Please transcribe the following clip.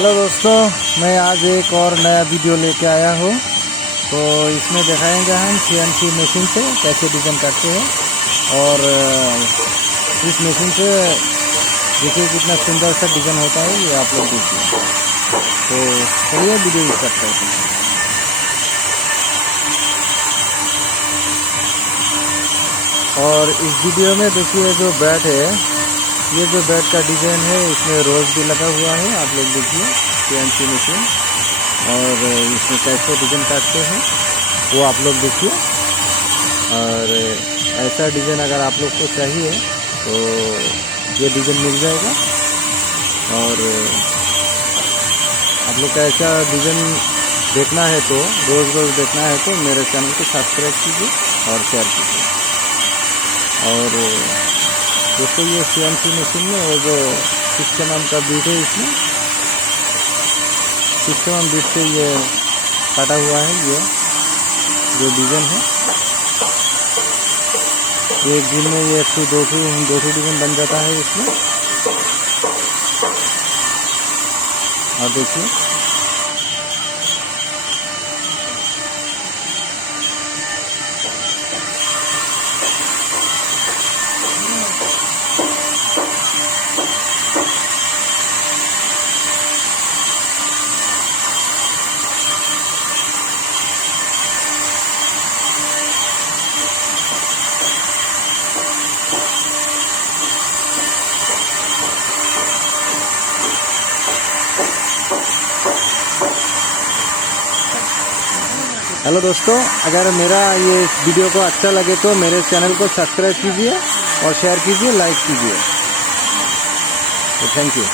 Hello दोस्तों, मैं आज एक और नया वीडियो लेके आया हूँ। तो इसमें दिखाएंगे हम CNC मशीन से कैसे डिज़ाइन करते हैं और इस मशीन से देखिए कितना सुंदर सा डिज़ाइन होता है, ये आप लोग देखिए। तो चलिए वीडियो स्टार्ट करते हैं। और इस वीडियो में देखिए जो बैट है, ये जो बैट का डिज़ाइन है इसमें रोज भी लगा हुआ है, आप लोग देखिए CNC मशीन। और इसमें कैसे डिज़ाइन काटते हैं वो आप लोग देखिए। और ऐसा डिज़ाइन अगर आप लोग को चाहिए तो ये डिज़ाइन मिल जाएगा। और आप लोग का ऐसा डिज़ाइन देखना है तो रोज़ देखना है तो मेरे चैनल को सब्सक्राइब कीजिए और शेयर कीजिए। और दोस्तों ये CNC मशीन में वो जो 6 mm का बीट है, इसमें 6 mm बीट से ये काटा हुआ है। ये जो डिज़ाइन है एक दिन में ये 1 से 2 डिज़ाइन बन जाता है इसमें। और देखिए हेलो दोस्तों, अगर मेरा ये वीडियो को अच्छा लगे तो मेरे चैनल को सब्सक्राइब कीजिए और शेयर कीजिए, लाइक कीजिए। तो थैंक यू।